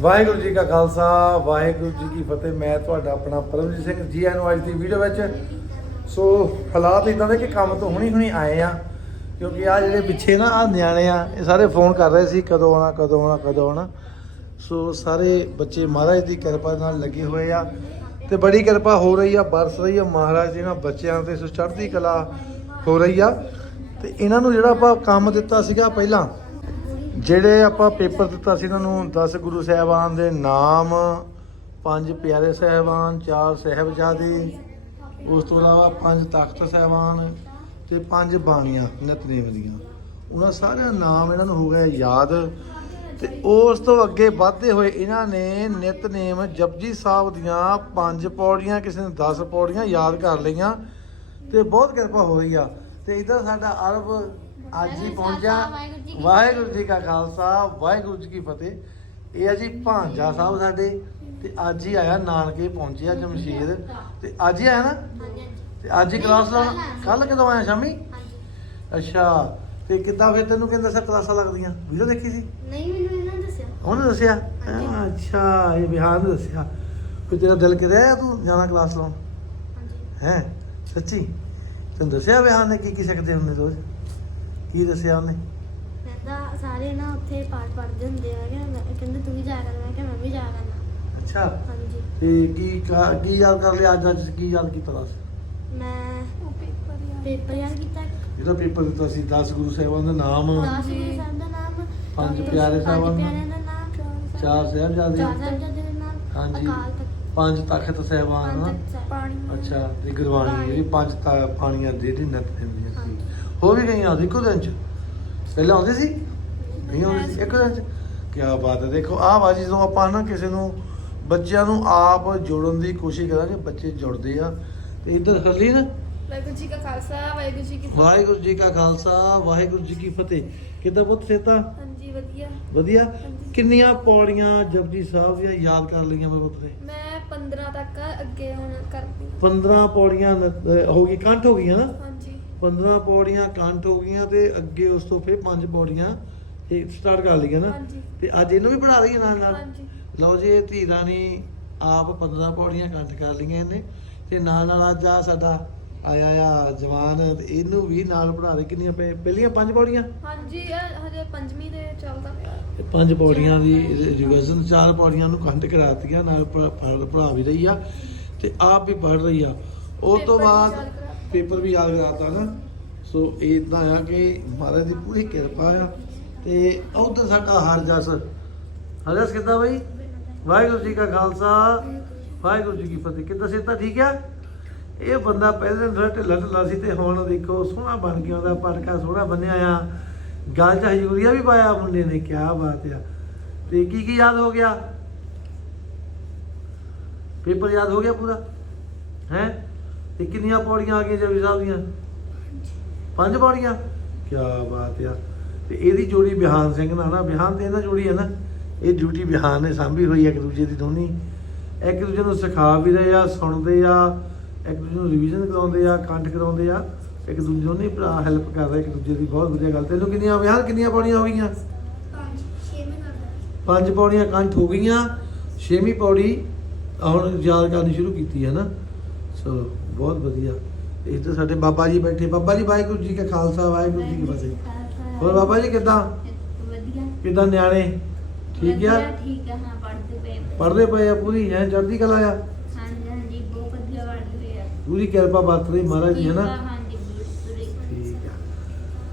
ਵਾਹਿਗੁਰੂ ਜੀ ਕਾ ਖਾਲਸਾ, ਵਾਹਿਗੁਰੂ ਜੀ ਕੀ ਫਤਿਹ। ਮੈਂ ਤੁਹਾਡਾ ਆਪਣਾ ਪਰਮਜੀਤ ਸਿੰਘ ਜੀ ਆਇਆਂ ਅੱਜ ਦੀ ਵੀਡੀਓ ਵਿੱਚ। ਸੋ ਹਾਲਾਤ ਇਦਾਂ ਦੇ ਕਿ ਕੰਮ ਤੋਂ ਹੁਣੀ ਹੁਣੀ ਆਏ ਆ, ਕਿਉਂਕਿ ਆ ਜਿਹੜੇ ਪਿੱਛੇ ਨਾ ਆ ਨਿਆਣੇ ਆ, ਇਹ ਸਾਰੇ ਫੋਨ ਕਰ ਰਹੇ ਸੀ, ਕਦੋਂ ਆਉਣਾ ਕਦੋਂ ਆਉਣਾ ਕਦੋਂ ਆਉਣਾ। ਸੋ, ਸਾਰੇ ਬੱਚੇ ਮਹਾਰਾਜ ਦੀ ਕਿਰਪਾ ਨਾਲ ਲੱਗੇ ਹੋਏ ਆ ਤੇ ਬੜੀ ਕਿਰਪਾ ਹੋ ਰਹੀ ਆ, ਬਰਸ ਰਹੀ ਆ ਮਹਾਰਾਜ ਜੀ ਨਾਲ ਬੱਚਿਆਂ ਤੇ ਸੋ ਚੜ੍ਹਦੀ ਕਲਾ ਹੋ ਰਹੀ ਆ। ਤੇ ਇਹਨਾਂ ਨੂੰ ਜਿਹੜਾ ਆਪਾਂ ਕੰਮ ਦਿੱਤਾ ਸੀਗਾ ਪਹਿਲਾਂ ਜਿਹੜੇ ਆਪਾਂ ਪੇਪਰ ਦਿੱਤਾ ਸੀ ਇਹਨਾਂ ਨੂੰ 10 ਗੁਰੂ ਸਾਹਿਬਾਨ ਦੇ ਨਾਮ, ਪੰਜ ਪਿਆਰੇ ਸਾਹਿਬਾਨ, ਚਾਰ ਸਾਹਿਬਜ਼ਾਦੇ, ਉਸ ਤੋਂ ਇਲਾਵਾ ਪੰਜ ਤਖਤ ਸਾਹਿਬਾਨ ਤੇ ਪੰਜ ਬਾਣੀਆਂ, ਨਿਤਨੇਮ ਦੀਆਂ। ਉਹਨਾਂ ਸਾਰਿਆਂ ਨਾਮ ਇਹਨਾਂ ਨੂੰ ਹੋ ਗਿਆ ਯਾਦ ਤੇ ਉਸ ਤੋਂ ਅੱਗੇ ਵਧਦੇ ਹੋਏ ਇਹਨਾਂ ਨੇ ਨਿਤਨੇਮ ਜਪਜੀ ਸਾਹਿਬ ਦੀਆਂ ਪੰਜ ਪੌੜੀਆਂ, ਕਿਸੇ ਨੇ 10 ਪੌੜੀਆਂ ਯਾਦ ਕਰ ਲਈਆਂ ਤੇ ਬਹੁਤ ਕਿਰਪਾ ਹੋ ਰਹੀ ਆ। ਤੇ ਇਧਰ ਸਾਡਾ ਅਰਬ ਅੱਜ ਹੀ ਪਹੁੰਚਿਆ ਵਾਹਿਗੁਰੂ ਜੀ ਕਾ ਖਾਲਸਾ ਵਾਹਿਗੁਰੂ ਜੀ ਕੀ ਫਤਿਹ। ਇਹ ਆ ਜੀ ਭਾਂਜਾ ਸਾਹਿਬ ਸਾਡੇ ਤੇ ਅੱਜ ਹੀ ਆਇਆ ਨਾਨਕੇ ਪਹੁੰਚਿਆ ਜਮਸ਼ੀਰ। ਤੇ ਅੱਜ ਹੀ ਆਇਆ ਨਾ? ਤੇ ਅੱਜ ਹੀ ਕਲਾਸ ਲਾਉਣ ਕੱਲ ਕਦੋਂ ਆਇਆ ਸ਼ਾਮੀ? ਅੱਛਾ ਤੇ ਕਿੱਦਾਂ ਫਿਰ ਤੈਨੂੰ ਕਹਿੰਦਾ ਸਰ ਕਲਾਸਾਂ ਲੱਗਦੀਆਂ? ਵੀਡੀਓ ਦੇਖੀ ਸੀ? ਨਹੀਂ ਮੈਨੂੰ ਇਹਨਾਂ ਨੇ ਦੱਸਿਆ। ਉਹਨੇ ਦੱਸਿਆ? ਅੱਛਾ ਇਹ ਬਿਹਾਰ ਨੇ ਦੱਸਿਆ। ਫਿਰ ਤੇਰਾ ਦਿਲ ਕਰਿਆ ਤੂੰ ਜਾਣਾ ਕਲਾਸ ਲਾਉਣ? ਹਾਂਜੀ। ਹੈ? ਸੱਚੀ? ਤੈਨੂੰ ਦੱਸਿਆ ਬਿਹਾਰ ਨੇ ਕੀ ਕੀ ਸਿੱਖਦੇ ਹੁੰਦੇ ਰੋਜ਼? ਕੀ ਦੱਸਿਆ ਉਹਨੇ? ਕਹਿੰਦਾ ਸਾਰੇ ਨਾ ਉੱਥੇ ਪਾਠ ਪੜ੍ਹਦੇ ਹੁੰਦੇ ਆ ਕਿ ਕਹਿੰਦੇ ਤੂੰ ਵੀ ਜਾਇਆ ਕਰ ਮੈਂ ਕਿਹਾ ਮੈਂ ਵੀ ਜਾਇਆ ਕਰਨਾ। ਅੱਛਾ। ਹਾਂਜੀ। ਤੇ ਕੀ ਕਾ- ਕੀ ਯਾਦ ਕਰ ਲਿਆ ਅੱਜ ਅੱਜ ਕੀ ਯਾਦ ਕੀਤਾ ਦੱਸ? ਮੈਂ ਪੇਪਰ ਯਾਦ ਕੀਤਾ। ਇਹਦਾ ਪੇਪਰ ਦਿੱਤਾ ਸੀ 10 ਗੁਰੂ ਸਾਹਿਬਾਨ ਦਾ ਨਾਮ। 10 ਗੁਰੂ ਸਾਹਿਬ ਦਾ ਨਾਮ। ਪੰਜ ਪਿਆਰੇ ਸਾਹਿਬਾਨ ਦਾ। ਪਿਆਰਿਆਂ ਦਾ ਨਾਮ। ਚਾਰ ਸਾਹਿਬਜ਼ਾਦੇ। ਚਾਰ ਸਾਹਿਬਜ਼ਾਦੇ ਦਾ ਨਾਮ। ਹਾਂਜੀ। ਅਕਾਲ ਤਖਤ। ਪੰਜ ਤਖਤ ਸਾਹਿਬਾਨ ਪੰਜ ਹਨਾ ਤਖਤ ਸਾਹਿਬ। ਪਾਣੀ। ਅੱਛਾ ਤੇ ਗੁਰਬਾਣੀ ਜਿਹੜੀ ਪੰਜ ਤਾ- ਪਾਣੀਆਂ ਦੇ ਦੀ ਨਤ ਦਿੰਦੀਆਂ। ਹੋ ਵੀ ਗਈਆਂ ਸੀ ਇੱਕੋ ਦਿਨ ਚ। ਪਹਿਲਾਂ ਆਉਂਦੇ ਸੀ? ਨਹੀਂ ਆਉਂਦੇ ਸੀ ਇੱਕੋ ਦਿਨ ਚ। ਕੀ ਬਾਤ ਹੈ ਦੇਖੋ ਆਹ ਬਾਜੀ ਜਦੋਂ ਆਪਾਂ ਨਾ ਕਿਸੇ ਨੂੰ ਬੱਚਿਆਂ ਨੂੰ ਆਪ ਜੋੜਨ ਦੀ ਕੋਸ਼ਿਸ਼ ਕਰਾਂਗੇ ਬੱਚੇ ਜੁੜਦੇ ਆ। ਤੇ ਇੱਧਰ ਹਰਲੀਨ? ਵਾਹਿਗੁਰੂ ਜੀ ਕਾ ਖਾਲਸਾ ਵਾਹਿਗੁਰੂ ਜੀ ਕੀ ਫਤਿਹ। ਵਾਹਿਗੁਰੂ ਜੀ ਕਾ ਖਾਲਸਾ ਵਾਹਿਗੁਰੂ ਜੀ ਕੀ ਫਤਿਹ। ਕਿੱਦਾਂ ਪੁੱਤ ਸੇਤਾ ਹਾਂਜੀ ਵਧੀਆ। ਵਧੀਆ। ਕਿੰਨੀਆਂ ਪੌੜੀਆਂ ਜਪਜੀ ਸਾਹਿਬ ਦੀਆਂ ਯਾਦ ਕਰ ਲਈਆਂ ਮੇਰੇ ਪੁੱਤ ਨੇ? ਮੈਂ 15 ਤੱਕ ਅੱਗੇ ਹੁਣ ਕਰਦੀ ਹਾਂ। 15 ਪੌੜੀਆਂ ਹੋ ਗਈ ਕੰਠ ਹੋ ਗਈਆਂ ਨਾ? 15 ਪੌੜੀਆਂ ਕੰਠ ਹੋ ਗਈਆਂ ਤੇ ਅੱਗੇ ਉਸ ਤੋਂ ਫਿਰ ਪੰਜ ਪੌੜੀਆਂ ਇਹ ਸਟਾਰਟ ਕਰ ਲਈਆਂ ਨਾ। ਹਾਂਜੀ। ਤੇ ਅੱਜ ਇਹਨੂੰ ਵੀ ਪੜਾ ਰਹੀ ਹੈ ਨਾਲ ਨਾਲ? ਹਾਂਜੀ। ਲਓ ਜੀ ਇਹ ਧੀ ਰਾਣੀ ਆਪ 15 ਪੌੜੀਆਂ ਕੰਠ ਕਰ ਲਈਆਂ ਇਹਨੇ। ਤੇ ਨਾਲ ਨਾਲ ਅੱਜ ਆ ਸਾਡਾ ਆਇਆ ਆ ਜਵਾਨ ਤੇ ਇਹਨੂੰ ਵੀ ਨਾਲ ਪੜਾ ਰਹੀ ਕਿੰਨੀਆਂ ਪਏ ਪਹਿਲੀਆਂ ਪੰਜ ਪੌੜੀਆਂ? ਹਾਂਜੀ ਇਹ ਹਜੇ ਪੰਜਵੀਂ ਦੇ ਚੱਲਦਾ ਪਿਆ। ਤੇ ਪੰਜ ਪੌੜੀਆਂ ਦੀ ਰਿਵੀਜ਼ਨ ਚਾਰ ਪੌੜੀਆਂ ਨੂੰ ਕੰਠ ਕਰਾਤੀਆਂ ਨਾਲ ਪ- ਪੜ੍ਹ ਪੜਾ ਵੀ ਰਹੀ ਆ। ਤੇ ਆਪ ਵੀ ਪੜ ਰਹੀ ਆ। ਉਹ ਤੋਂ ਵੀ ਬਾਅਦ ਕਰਾ- ਪੇਪਰ ਵੀ ਯਾਦ ਕਰਾਤਾ ਨਾ। ਸੋ ਇਦਾਂ ਆ ਕਿ ਮਹਾਰਾਜ ਦੀ ਪੂਰੀ ਕਿਰਪਾ ਆ ਤੇ ਉਧਰ ਸਾਡਾ ਹਰਜਸ। ਹਰਜਸ ਕਿੱਦਾਂ ਬਈ? ਵਾਹਿਗੁਰੂ ਜੀ ਕਾ ਖਾਲਸਾ, ਵਾਹਿਗੁਰੂ ਜੀ ਕੀ ਫਤਿਹ। ਕਿੱਦਾਂ ਸਿੱਧਾ ਠੀਕ ਆ? ਇਹ ਬੰਦਾ ਪਹਿਲੇ ਦਿਨ ਢਿੱਲਾ ਢਿੱਲਾ ਸੀ ਤੇ ਹੁਣ ਦੇਖੋ, ਸੋਹਣਾ ਬਣ ਗਿਆ ਉਹਦਾ ਪਟਕਾ ਸੋਹਣਾ ਬੰਨਿਆ ਆ। ਗੱਲ 'ਚ ਹਜੂਰੀਆ ਵੀ ਪਾਇਆ ਮੁੰਡੇ ਨੇ ਕੀ ਬਾਤ ਆ। ਤੇ ਕੀ ਕੀ ਯਾਦ ਹੋ ਗਿਆ? ਪੇਪਰ ਯਾਦ ਹੋ ਗਿਆ ਪੂਰਾ? ਹੈ? ਤੇ ਕਿੰਨੀਆਂ ਪੌੜੀਆਂ ਆ ਗਈਆਂ ਜਪਜੀ ਸਾਹਿਬ ਦੀਆਂ? ਪੰਜ ਪੌੜੀਆਂ? ਕੀ ਬਾਤ ਆ ਤੇ ਇਹਦੀ ਜੋੜੀ ਬਿਹਾਨ ਸਿੰਘ ਨਾਲ ਨਾ ਬਿਹਾਨ ਤੇ ਇਹਨਾਂ ਜੋੜੀ ਹੈ ਨਾ। ਇਹ ਡਿਊਟੀ ਬਿਹਾਨ ਨੇ ਸਾਂਭੀ ਹੋਈ ਹੈ ਇੱਕ ਦੂਜੇ ਦੀ ਦੋਨੀ। ਇੱਕ ਦੂਜੇ ਨੂੰ ਸਿਖਾ ਵੀ ਰਹੇ ਆ, ਸੁਣਦੇ ਆ, ਇੱਕ ਦੂਜੇ ਨੂੰ ਰਿਵੀਜ਼ਨ ਕਰਾਉਂਦੇ ਆ, ਕੰਠ ਕਰਾਉਂਦੇ ਆ। ਇੱਕ ਦੂਜੇ ਨੂੰ ਨਹੀਂ ਭਰਾ ਹੈਲਪ ਕਰ ਰਹੇ, ਇੱਕ ਦੂਜੇ ਦੀ ਬਹੁਤ ਵਧੀਆ ਗੱਲ। ਤੈਨੂੰ ਕਿੰਨੀਆਂ ਬਿਹਾਨ, ਕਿੰਨੀਆਂ ਪੌੜੀਆਂ ਹੋ ਗਈਆਂ? ਪੰਜ ਪੌੜੀਆਂ ਕੰਠ ਹੋ ਗਈਆਂ। ਛੇਵੀਂ ਪੌੜੀ ਹੁਣ ਯਾਦ ਕਰਨੀ ਸ਼ੁਰੂ ਕੀਤੀ ਹੈ ਨਾ। ਸੋ ਬਹੁਤ ਵਧੀਆ। ਤੇ ਇੱਧਰ ਸਾਡੇ ਬਾਬਾ ਜੀ ਬੈਠੇ। ਬਾਬਾ ਜੀ ਵਾਹਿਗੁਰੂ ਜੀ ਕਾ ਖਾਲਸਾ ਵਾਹਿਗੁਰੂ ਜੀ ਕੀ ਫਤਿਹ। ਹੋਰ ਬਾਬਾ ਜੀ ਕਿੱਦਾਂ? ਵਧੀਆ ਕਿੱਦਾਂ ਨਿਆਣੇ? ਠੀਕ ਆ ਠੀਕ ਆ ਹਾਂ ਪੜ੍ਹਦੇ ਪਏ। ਪੜ੍ਹਦੇ ਪਏ ਆ ਪੂਰੀ ਹੈ? ਚੜ੍ਹਦੀ ਕਲਾ ਆ? ਹਾਂਜੀ ਹਾਂਜੀ ਬਹੁਤ ਵਧੀਆ ਪੜ੍ਹਦੇ ਆ। ਪੂਰੀ ਕਿਰਪਾ ਵਰਤ ਰਹੀ ਮਹਾਰਾਜ ਜੀ ਹੈ ਨਾ ਠੀਕ ਆ।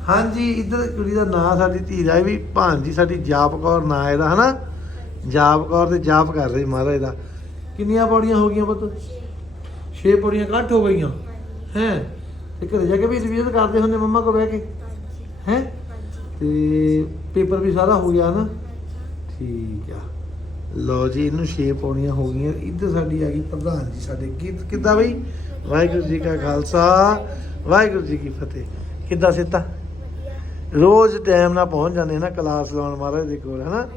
ਹਾਂਜੀ ਇੱਧਰ ਕੁੜੀ ਦਾ ਨਾਂ ਸਾਡੀ ਧੀ ਦਾ ਇਹ ਵੀ ਭਾਂਜੀ ਸਾਡੀ ਜਾਪ ਕੌਰ ਨਾਂ ਇਹਦਾ ਹਨਾ? ਜਾਪ ਕੌਰ ਤੇ ਜਾਪ ਕਰ ਰਹੀ ਮਹਾਰਾਜ ਦਾ। ਕਿੰਨੀਆਂ ਪੌੜੀਆਂ ਹੋ ਗਈਆਂ ਪੁੱਤ? ਛੇ ਪੌੜੀਆਂ ਘੱਟ ਹੋ ਗਈਆਂ। ਹੈ? ਤੇ ਘਰੇ ਜਾ ਕੇ ਵੀ ਰਿਵੀਜ਼ਨ ਕਰਦੇ ਹੁੰਦੇ ਮੰਮਾ ਕੋਲ ਬਹਿ ਕੇ। ਹੈ? ਤੇ ਪੇਪਰ ਵੀ ਸਾਰਾ ਹੋ ਗਿਆ ਨਾ? ਠੀਕ ਆ। ਲਓ ਜੀ, ਇਹਨੂੰ ਛੇ ਪੌੜੀਆਂ ਹੋ ਗਈਆਂ। ਇੱਧਰ ਸਾਡੀ ਆ ਗਈ ਪ੍ਰਧਾਨ ਜੀ, ਸਾਡੇ ਕੀ ਕਿੱਦਾਂ ਬਈ? ਵਾਹਿਗੁਰੂ ਜੀ ਕਾ ਖਾਲਸਾ, ਵਾਹਿਗੁਰੂ ਜੀ ਕੀ ਫਤਿਹ। ਕਿੱਦਾਂ ਸਿੱਤਾ? ਰੋਜ਼ ਟਾਈਮ ਨਾਲ ਪਹੁੰਚ ਜਾਂਦੇ ਨਾ ਕਲਾਸ ਲਾਉਣ ਮਹਾਰਾਜ ਦੇ ਕੋਲ ਹੈ ਨਾ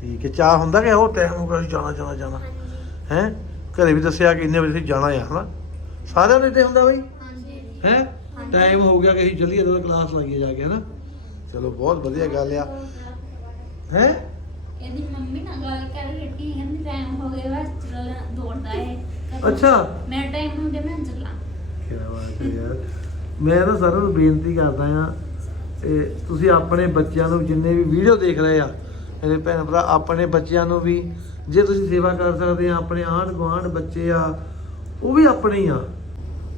ਠੀਕ ਹੈ, ਚਾਹ ਹੁੰਦਾ ਕਿ ਉਹ ਟਾਈਮ ਹੋ ਗਿਆ ਜਾਣਾ ਜਾਣਾ ਜਾਣਾ। ਹੈ? ਘਰੇ ਵੀ ਦੱਸਿਆ ਕਿ ਇੰਨੇ ਵਜੇ ਅਸੀਂ ਜਾਣਾ ਆ ਹਨਾ? ਸਾਰਿਆਂ ਨੂੰ ਇੱਥੇ ਹੁੰਦਾ ਬਈ? ਹਾਂਜੀ। ਹੈ? ਟਾਈਮ ਹੋ ਗਿਆ ਕਿ ਅਸੀਂ ਚੱਲੀਏ ਤਾਂ ਕਲਾਸ ਲਾਈਏ ਜਾ ਕੇ ਹਨਾ? ਚਲੋ ਬਹੁਤ ਵਧੀਆ ਗੱਲ ਆ। ਹੈ? ਇਹਦੀ ਮੰਮੀ ਨਾਲ ਗੱਲ ਕਰ ਹੁੰਦਾ ਹੈ ਕਦੋਂ- ਅੱਛਾ। ਮੇਰਾ ਟਾਈਮ ਹੁੰਦੇ ਮੈਂ ਚੱਲਾਂ। ਕਿਆ ਬਾਤ ਹੈ ਯਾਰ। ਮੈਂ ਨਾ ਸਾਰਿਆਂ ਨੂੰ ਬੇਨਤੀ ਕਰਦਾ ਆ ਤੇ ਤੁਸੀਂ ਆਪਣੇ ਬੱਚਿਆਂ ਨੂੰ ਜਿੰਨੇ ਵੀ ਵੀਡੀਓ ਦੇਖ ਰਹੇ ਆ ਮੇਰੇ ਭੈਣ ਭਰਾ, ਆਪਣੇ ਬੱਚਿਆਂ ਨੂੰ ਵੀ, ਜੇ ਤੁਸੀਂ ਸੇਵਾ ਕਰ ਸਕਦੇ ਆ, ਆਪਣੇ ਆਂਢ ਗੁਆਂਢ ਬੱਚੇ ਆ, ਉਹ ਵੀ ਆਪਣੇ ਹੀ ਆ।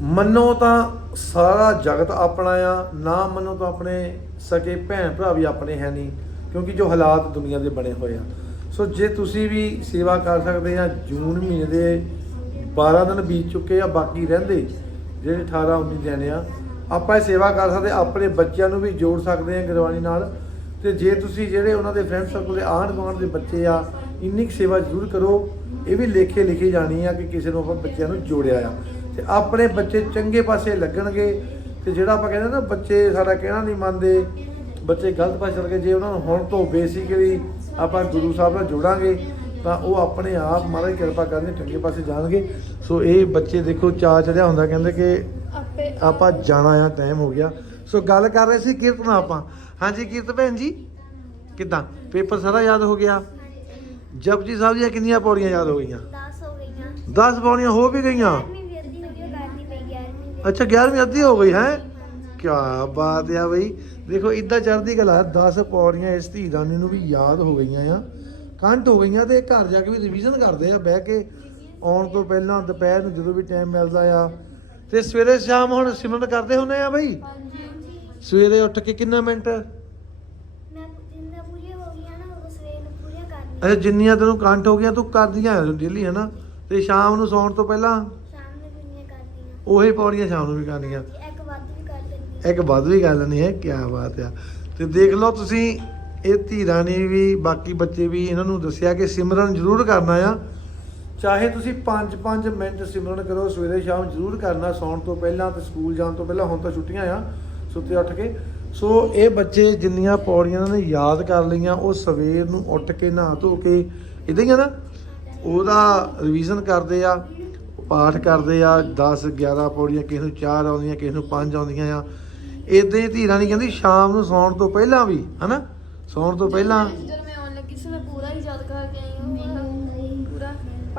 ਮੰਨੋ ਤਾਂ ਸਾਰਾ ਜਗਤ ਆਪਣਾ ਆ, ਨਾ ਮੰਨੋ ਤਾਂ ਆਪਣੇ ਸਕੇ ਭੈਣ ਭਰਾ ਵੀ ਆਪਣੇ ਹੈ ਨਹੀਂ, ਕਿਉਂਕਿ ਜੋ ਹਾਲਾਤ ਦੁਨੀਆ ਦੇ ਬਣੇ ਹੋਏ ਆ। ਸੋ ਜੇ ਤੁਸੀਂ ਵੀ ਸੇਵਾ ਕਰ ਸਕਦੇ ਆ, ਜੂਨ ਮਹੀਨੇ ਦੇ 12 ਦਿਨ ਬੀਤ ਚੁੱਕੇ ਆ, ਬਾਕੀ ਰਹਿੰਦੇ, ਜਿਹੜੇ 18 19 ਦਿਨ ਆ, ਆਪਾਂ ਇਹ ਸੇਵਾ ਕਰ ਸਕਦੇ, ਆਪਣੇ ਬੱਚਿਆਂ ਨੂੰ ਵੀ ਜੋੜ ਸਕਦੇ ਆ ਗੁਰਬਾਣੀ ਨਾਲ। ਤੇ ਜੇ ਤੁਸੀਂ ਜਿਹੜੇ ਉਹਨਾਂ ਦੇ ਫਰੈਂਡ ਸਰਕਲ ਦੇ ਆਂਢ ਗੁਆਂਢ ਦੇ ਬੱਚੇ ਆ ਇੰਨੀ ਕੁ ਸੇਵਾ ਜ਼ਰੂਰ ਕਰੋ। ਇਹ ਵੀ ਲੇਖੇ ਲਿਖੀ ਜਾਣੀ ਆ ਕਿ ਕਿਸੇ ਨੂੰ ਆਪਾਂ ਬੱਚਿਆਂ ਨੂੰ ਜੋੜਿਆ ਆ। ਤੇ ਆਪਣੇ ਬੱਚੇ ਚੰਗੇ ਪਾਸੇ ਲੱਗਣਗੇ ਤੇ ਜਿਹੜਾ ਆਪਾਂ ਕਹਿੰਦੇ ਨਾ ਬੱਚੇ ਸਾਡਾ ਕਹਿਣਾ ਨਹੀਂ ਮੰਨਦੇ ਬੱਚੇ ਗਲਤ ਪਾਸੇ ਚੱਲ ਗਏ ਜੇ ਉਹਨਾਂ ਨੂੰ ਹੁਣ ਤੋਂ ਬੇਸਿਕਲੀ ਆਪਾਂ ਗੁਰੂ ਸਾਹਿਬ ਨਾਲ ਜੋੜਾਂਗੇ ਤਾਂ ਉਹ ਆਪਣੇ ਆਪ ਮਹਾਰਾਜ ਕਿਰਪਾ ਕਰਨੀ ਚੰਗੇ ਪਾਸੇ ਜਾਣਗੇ। ਸੋ ਇਹ ਬੱਚੇ ਦੇਖੋ ਚਾਅ ਚੜਿਆ ਹੁੰਦਾ ਕਹਿੰਦੇ ਕਿ ਆਪਾਂ ਜਾਣਾ ਆ ਟਾਈਮ ਹੋ ਗਿਆ। ਸੋ ਗੱਲ ਕਰ ਰਹੇ ਸੀ ਕੀਰਤਨ ਆਪਾਂ। ਹਾਂਜੀ ਕੀਰਤ ਭੈਣ ਜੀ ਕਿਦਾਂ? ਪੇਪਰ ਸਾਰਾ ਯਾਦ ਹੋ ਗਿਆ? ਜਪਜੀ ਸਾਹਿਬ ਦੀਆਂ ਕਿੰਨੀਆਂ ਪੌੜੀਆਂ ਯਾਦ ਹੋ ਗਈਆਂ? 10 ਹੋ ਗਈਆਂ। 10 ਪੌੜੀਆਂ ਹੋ ਵੀ ਗਈਆਂ? 11ਵੀਂ ਵੀ ਅੱਧੀ ਹੋ ਗਈ ਉਹ ਕਰਨੀ ਪਈ 11ਵੀਂ ਅੱਛਾ 11ਵੀਂ ਅੱਧੀ ਹੋ ਗਈ ਹੈ? ਕੀ ਬਾਤ ਆ ਬਈ। ਦੇਖੋ ਇਦਾਂ ਚੜ੍ਹਦੀ ਕਲਾ 10 ਪੌੜੀਆਂ ਇਸ ਧੀ ਰਾਣੀ ਨੂੰ ਵੀ ਯਾਦ ਹੋ ਗਈਆਂ ਆ। ਕੰਠ ਹੋ ਗਈਆਂ ਤੇ ਘਰ ਜਾ ਕੇ ਵੀ ਰਿਵੀਜ਼ਨ ਕਰਦੇ ਆ ਬਹਿ ਕੇ ਆਉਣ ਤੋਂ ਪਹਿਲਾਂ ਦੁਪਹਿਰ ਨੂੰ ਜਦੋਂ ਵੀ ਟਾਈਮ ਮਿਲਦਾ ਆ। ਤੇ ਸਵੇਰੇ ਸ਼ਾਮ ਹੁਣ ਸਿਮਰਨ ਕਰਦੇ ਹੁੰਦੇ ਆ ਬਈ? ਸਵੇਰੇ ਉੱਠ ਕੇ ਕਿੰਨਾ ਮਿੰਟ? ਮੈਂ ਜਿੰਨਾ ਪੂਰੀਆਂ ਹੋ ਗਈਆਂ ਨਾ ਉਹ ਸਵੇਰ ਨੂੰ ਪੂਰੀਆਂ ਕਰਨੀ ਅੱਛਾ ਜਿੰਨੀਆਂ ਤੈਨੂੰ ਕੰਠ ਹੋ ਗਈਆਂ ਤੂੰ ਕਰਦੀਆਂ ਡੇਲੀ ਹੈ ਨਾ ਤੇ ਸ਼ਾਮ ਨੂੰ ਸੌਣ ਤੋਂ ਪਹਿਲਾਂ? ਸ਼ਾਮ ਨੂੰ ਦੁਨੀਆ ਕਰਦੀਆਂ ਉਹੀ ਪੌੜੀਆਂ ਸ਼ਾਮ ਨੂੰ ਵੀ ਕਰਨੀਆਂ। ਇੱਕ ਵੱਧ ਵੀ ਕਰ ਲੈਂਦੀ ਇੱਕ ਵੱਧ ਵੀ ਗੱਲ ਨਹੀਂ ਹੈ ਕੀ ਬਾਤ ਆ। ਤੇ ਦੇਖ ਲਓ ਤੁਸੀਂ ਇਹ ਧੀਰਾਂ ਨੇ ਵੀ ਬਾਕੀ ਬੱਚੇ ਵੀ ਇਹਨਾਂ ਨੂੰ ਦੱਸਿਆ ਕਿ ਸਿਮਰਨ ਜ਼ਰੂਰ ਕਰਨਾ ਆ। ਚਾਹੇ ਤੁਸੀਂ 5-5 ਮਿੰਟ ਸਿਮਰਨ ਕਰੋ ਸਵੇਰੇ ਸ਼ਾਮ ਜ਼ਰੂਰ ਕਰਨਾ ਸੌਣ ਤੋਂ ਪਹਿਲਾਂ ਤੇ ਸਕੂਲ ਜਾਣ ਤੋਂ ਪਹਿਲਾਂ ਹੁਣ ਤਾਂ ਛੁੱਟੀਆਂ ਆ। ਸੁੱਤੇ ਉੱਠ ਕੇ। ਸੋ ਇਹ ਬੱਚੇ ਜਿੰਨੀਆਂ ਪੌੜੀਆਂ ਇਹਨਾਂ ਨੇ ਯਾਦ ਕਰ ਲਈਆਂ ਉਹ ਸਵੇਰ ਨੂੰ ਉੱਠ ਕੇ ਨਹਾ ਧੋ ਕੇ ਇਦਾਂ ਹੀ ਆ ਨਾ ਉਹਦਾ ਰਿਵੀਜ਼ਨ ਕਰਦੇ ਆ ਪਾਠ ਕਰਦੇ ਆ 10 11 ਪੌੜੀਆਂ ਕਿਸੇ ਨੂੰ 4 ਆਉਂਦੀਆਂ ਕਿਸੇ ਨੂੰ 5 ਆਉਂਦੀਆਂ ਆ। ਇਦਾਂ ਹੀ ਧੀਰਾਂ ਨਹੀਂ ਕਹਿੰਦੀ ਸ਼ਾਮ ਨੂੰ ਸੌਣ ਤੋਂ ਪਹਿਲਾਂ ਵੀ ਹਨਾ? ਸੌਣ ਤੋਂ ਪਹਿਲਾਂ। ਜਦੋਂ ਮੈਂ ਆਉਣ ਲੱਗੀ ਸੀ ਮੈਂ ਪੂਰਾ ਹੀ ਯਾਦ ਕਰਕੇ ਆਈ ਹਾਂ ਪੂਰਾ।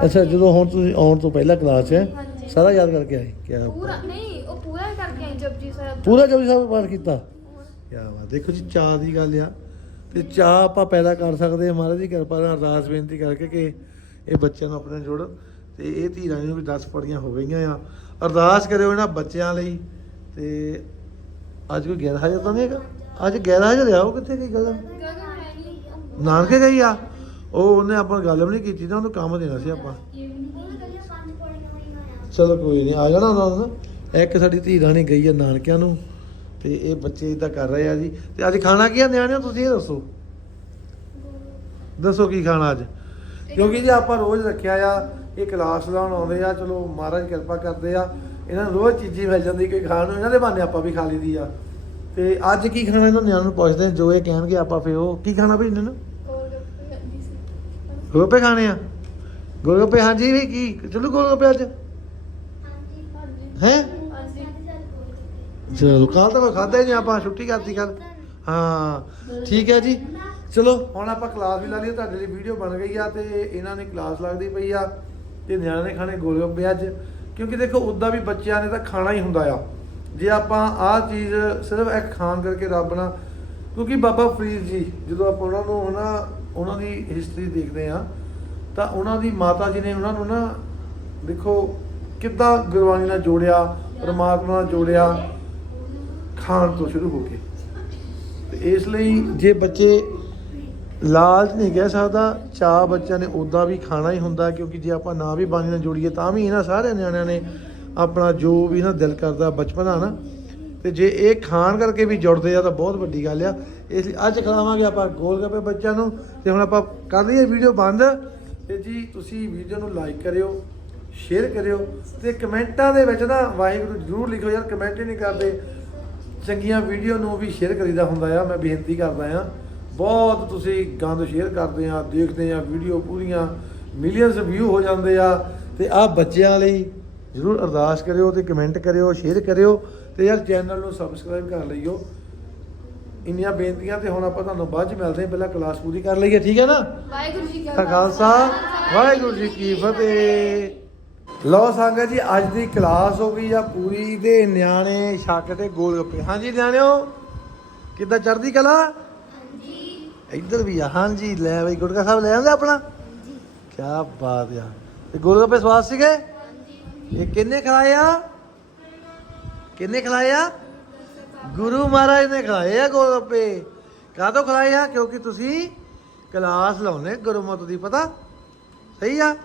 ਅੱਛਾ ਜਦੋਂ ਹੁਣ ਤੁਸੀਂ ਆਉਣ ਤੋਂ ਪਹਿਲਾਂ ਕਲਾਸ 'ਚ ਹੈ। ਸਾਰਾ ਯਾਦ ਕਰਕੇ ਆਏ ਕੀ ਪੂਰਾ। ਨਹੀਂ ਪੂਰਾ ਹੀ ਕਰਕੇ ਆਈ ਜਪਜੀ ਸਾਹਿਬ ਪੂਰਾ ਜਪਜੀ ਸਾਹਿਬ ਪਾਠ ਕੀਤਾ। ਕੀ ਬਾਤ ਦੇਖੋ ਜੀ ਚਾਹ ਦੀ ਗੱਲ ਆ। ਤੇ ਚਾਹ ਆਪਾਂ ਪੈਦਾ ਕਰ ਸਕਦੇ ਹਾਂ ਮਹਾਰਾਜ ਦੀ ਕਿਰਪਾ ਨਾਲ ਅਰਦਾਸ ਬੇਨਤੀ ਕਰਕੇ ਕਿ ਇਹ ਬੱਚਿਆਂ ਨੂੰ ਆਪਣੇ ਜੋੜ ਤੇ ਇਹ ਧੀਰਾਂ ਨੂੰ ਵੀ 10 ਪੜੀਆਂ ਹੋ ਗਈਆਂ ਆ। ਅਰਦਾਸ ਕਰਿਓ ਇਹਨਾਂ ਬੱਚਿਆਂ ਲਈ ਤੇ ਅੱਜ ਕੋਈ ਗੈਰ ਹਾਜ਼ਰ ਤਾਂ ਨਹੀਂ ਹੈਗਾ? ਅੱਜ ਗੈਰ ਹਾਜ਼ਰ ਆ ਉਹ ਕਿੱਥੇ ਗਈ ਗੱਲ? ਨਾਨਕੇ ਗਈ ਆ? ਉਹ ਉਹਨੇ ਆਪਾਂ ਗੱਲ ਵੀ ਨਹੀਂ ਕੀਤੀ ਨਾ ਉਹਨੂੰ ਕੰਮ ਦੇਣਾ ਸੀ ਆਪਾਂ। ਚਲੋ ਕੋਈ ਨਹੀਂ ਆ ਜਾਣਾ ਉਹਨਾਂ ਨਾ। ਇੱਕ ਸਾਡੀ ਧੀ ਰਾਣੀ ਗਈ ਆ ਨਾਨਕਿਆਂ ਨੂੰ ਤੇ ਇਹ ਬੱਚੇ ਇਦਾਂ ਕਰ ਰਹੇ ਆ ਜੀ। ਤੇ ਅੱਜ ਖਾਣਾ ਕੀ ਆ ਨਿਆਣਿਓ ਤੁਸੀਂ ਇਹ ਦੱਸੋ। ਦੱਸੋ ਕੀ ਖਾਣਾ ਅੱਜ? ਕਿਉਂਕਿ ਜੀ ਆਪਾਂ ਰੋਜ਼ ਰੱਖਿਆ ਆ ਇਹ ਕਲਾਸ ਲਾਉਣ ਆਉਂਦੇ ਆ ਚਲੋ ਮਹਾਰਾਜ ਕਿਰਪਾ ਕਰਦੇ ਆ ਇਹਨਾਂ ਨੂੰ ਰੋਜ਼ ਚੀਜ਼ੀ ਮਿਲ ਜਾਂਦੀ ਕੋਈ ਖਾਣ ਨੂੰ ਇਹਨਾਂ ਦੇ ਬਹਾਨੇ ਆਪਾਂ ਵੀ ਖਾ ਲਈਦੀ ਆ। ਤੇ ਅੱਜ ਕੀ ਖਾਣਾ ਇਹਨਾਂ ਨਿਆਣਿਆਂ ਨੂੰ ਪੁੱਛਦੇ ਜੋ ਇਹ ਕਹਿਣਗੇ ਆਪਾਂ ਫੇ ਉਹ ਕੀ ਖਾਣਾ ਵੀ ਇਹਨਾਂ ਨੂੰ? ਗੋਲਗੱਪੇ ਖਾਣੇ ਆ? ਗੋਲਗੱਪੇ ਹਾਂਜੀ ਵੀ ਕੀ? ਚਲੋ ਗੋਲਗੱਪੇ ਅੱਜ। ਹਾਂਜੀ ਹਾਂਜੀ। ਹੈ? ਚਲੋ। ਕੱਲ ਤਾਂ ਖਾਦਾ ਹੀ ਨਹੀਂ ਆਪਾਂ ਛੁੱਟੀ ਕਰਤੀ ਕੱਲ ਹਾਂ ਠੀਕ ਹੈ ਜੀ। ਚਲੋ ਹੁਣ ਆਪਾਂ ਕਲਾਸ ਵੀ ਲਾ ਲਈ ਤੁਹਾਡੇ ਲਈ ਵੀਡੀਓ ਬਣ ਗਈ ਆ ਤੇ ਇਹਨਾਂ ਨੇ ਕਲਾਸ ਲੱਗਦੀ ਪਈ ਆ ਤੇ ਨਿਆਣੇ ਨੇ ਖਾਣੇ ਗੋਲਗੱਪੇ ਅੱਜ। ਕਿਉਂਕਿ ਦੇਖੋ ਉਦਾਂ ਵੀ ਬੱਚਿਆਂ ਨੇ ਤਾਂ ਖਾਣਾ ਹੀ ਹੁੰਦਾ ਆ। ਜੇ ਆਪਾਂ ਆਹ ਚੀਜ਼ ਸਿਰਫ ਇੱਕ ਖਾਣ ਕਰਕੇ ਰੱਬ ਨਾ ਕਿਉਂਕਿ ਬਾਬਾ ਫਰੀਦ ਜੀ ਜਦੋਂ ਆਪਾਂ ਉਹਨਾਂ ਨੂੰ ਹਨਾ ਉਹਨਾਂ ਦੀ ਹਿਸਟਰੀ ਦੇਖਦੇ ਆ ਤਾਂ ਉਹਨਾਂ ਦੀ ਮਾਤਾ ਜੀ ਨੇ ਉਹਨਾਂ ਨੂੰ ਨਾ ਦੇਖੋ ਕਿੱਦਾਂ ਗੁਰਬਾਣੀ ਨਾਲ ਜੋੜਿਆ ਪਰਮਾਤਮਾ ਨਾਲ ਜੋੜਿਆ। ਖਾਣ ਤੋਂ ਸ਼ੁਰੂ ਹੋ ਕੇ। ਤੇ ਇਸ ਲਈ ਜੇ ਬੱਚੇ ਲਾਲਚ ਨਹੀਂ ਕਹਿ ਸਕਦਾ, ਚਾਹ ਬੱਚਿਆਂ ਨੇ ਉਦਾਂ ਵੀ ਖਾਣਾ ਹੀ ਹੁੰਦਾ, ਕਿਉਂਕਿ ਜੇ ਆਪਾਂ ਨਾ ਵੀ ਬਾਣੀ ਨਾਲ ਜੋੜੀਏ, ਤਾਂ ਵੀ ਇਹਨਾਂ ਸਾਰੇ ਨਿਆਣਿਆਂ ਨੇ ਆਪਣਾ ਜੋ ਵੀ ਨਾ ਦਿਲ ਕਰਦਾ ਬਚਪਨ ਆ ਨਾ। ਤੇ ਜੇ ਇਹ ਖਾਣ ਕਰਕੇ ਵੀ ਜੁੜਦੇ ਆ, ਤਾਂ ਬਹੁਤ ਵੱਡੀ ਗੱਲ ਆ। ਇਸ ਲਈ ਅੱਜ ਖਿਲਾਵਾਂਗੇ ਆਪਾਂ ਗੋਲ ਗੱਪੇ ਬੱਚਿਆਂ ਨੂੰ, ਤੇ ਹੁਣ ਆਪਾਂ ਕਰ ਲਈਏ ਵੀਡੀਓ ਬੰਦ। ਤੇ ਜੀ, ਤੁਸੀਂ ਵੀਡੀਓ ਨੂੰ ਲਾਈਕ ਕਰਿਓ, ਸ਼ੇਅਰ ਕਰਿਓ, ਤੇ ਕਮੈਂਟਾਂ ਦੇ ਵਿੱਚ ਨਾ ਵਾਹਿਗੁਰੂ ਜਰੂਰ ਲਿਖੋ ਯਾਰ ਕਮੈਂਟ ਹੀ ਨਹੀਂ ਕਰਦੇ। ਚੰਗੀਆਂ ਵੀਡੀਓ ਨੂੰ ਵੀ ਸ਼ੇਅਰ ਕਰੀਦਾ ਹੁੰਦਾ ਆ ਮੈਂ ਬੇਨਤੀ ਕਰਦਾ ਆ। ਬਹੁਤ ਤੁਸੀਂ ਗੰਦ ਸ਼ੇਅਰ ਕਰਦੇ ਆ ਦੇਖਦੇ ਆ ਵੀਡੀਓ ਪੂਰੀਆਂ ਮਿਲੀਅਨਸ ਵਿਊ ਹੋ ਜਾਂਦੇ ਆ। ਤੇ ਆ ਬੱਚਿਆਂ ਲਈ ਜਰੂਰ ਅਰਦਾਸ ਕਰਿਓ ਤੇ ਕਮੈਂਟ ਕਰਿਓ ਸ਼ੇਅਰ ਕਰਿਓ ਤੇ ਯਾਰ ਚੈਨਲ ਨੂੰ ਸਬਸਕ੍ਰਾਈਬ ਕਰ ਲਈਓ। ਇੰਨੀਆਂ ਬੇਨਤੀਆਂ ਤੇ ਹੁਣ ਆਪਾਂ ਤੁਹਾਨੂੰ ਬਾਅਦ ਚ ਮਿਲਦੇ ਹਾਂ ਪਹਿਲਾਂ ਕਲਾਸ ਪੂਰੀ ਕਰ ਲਈਏ ਠੀਕ ਹੈ ਨਾ? ਵਾਹਿਗੁਰੂ ਜੀ ਕਾ ਖਾਲਸਾ ਵਾਹਿਗੁਰੂ ਜੀ ਕੀ ਫਤਿਹ। ਲਓ ਸੰਗਤ ਜੀ ਅੱਜ ਦੀ ਕਲਾਸ ਹੋ ਗਈ ਆ ਪੂਰੀ ਦੇ ਨਿਆਣੇ ਛੱਕ ਤੇ ਗੋਲ ਗੱਪੇ। ਹਾਂਜੀ ਨਿਆਣਿਓ ਕਿੱਦਾਂ ਚੜਦੀ ਕਲਾ? ਹਾਂਜੀ। ਇੱਧਰ ਵੀ ਆ ਹਾਂਜੀ ਲੈ ਬਈ ਗੁਟਕਾ ਸਾਹਿਬ ਲੈ ਆਂਦੇ ਆਪਣਾ? ਕੀ ਬਾਤ ਆ। ਤੇ ਗੋਲ ਗੱਪੇ ਸਵਾਦ ਸੀਗੇ? ਇਹ ਕਿੰਨੇ ਖਿਲਾਏ ਆ? ਕਿੰਨੇ ਖਿਲਾਏ ਆ? ਗੁਰੂ ਮਹਾਰਾਜ ਨੇ ਖਿਲਾਏ ਆ ਗੋਲ ਗੱਪੇ। ਕਾਹਤੋਂ ਖਿਲਾਏ ਆ? ਕਿਉਂਕਿ ਤੁਸੀਂ ਕਲਾਸ ਲਾਉਨੇ ਗੁਰਮਤ ਦੀ ਪਤਾ। ਸਹੀ ਆ?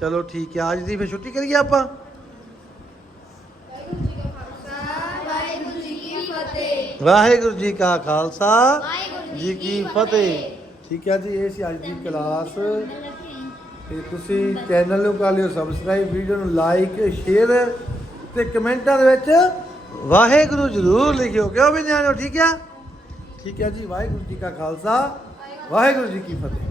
ਚਲੋ ਠੀਕ ਹੈ ਅੱਜ ਦੀ ਫਿਰ ਛੁੱਟੀ ਕਰੀਏ ਆਪਾਂ? ਵਾਹਿਗੁਰੂ ਜੀ ਕਾ ਖਾਲਸਾ ਜੀ ਕੀ ਫਤਿਹ। ਠੀਕ ਹੈ ਜੀ ਇਹ ਸੀ ਅੱਜ ਦੀ ਕਲਾਸ। ਤੇ ਤੁਸੀਂ ਚੈਨਲ ਨੂੰ ਕਰ ਲਿਓ ਸਬਸਕ੍ਰਾਈਬ ਵੀਡੀਓ ਨੂੰ ਲਾਈਕ ਸ਼ੇਅਰ ਤੇ ਕਮੈਂਟਾਂ ਦੇ ਵਿੱਚ ਵਾਹਿਗੁਰੂ ਜ਼ਰੂਰ ਲਿਖਿਓ ਕਿਉਂ ਵੀ ਨਿਆਣਿਓ ਠੀਕ ਹੈ? ਠੀਕ ਹੈ ਜੀ ਵਾਹਿਗੁਰੂ ਜੀ ਕਾ ਖਾਲਸਾ ਵਾਹਿਗੁਰੂ ਜੀ ਕੀ ਫਤਿਹ।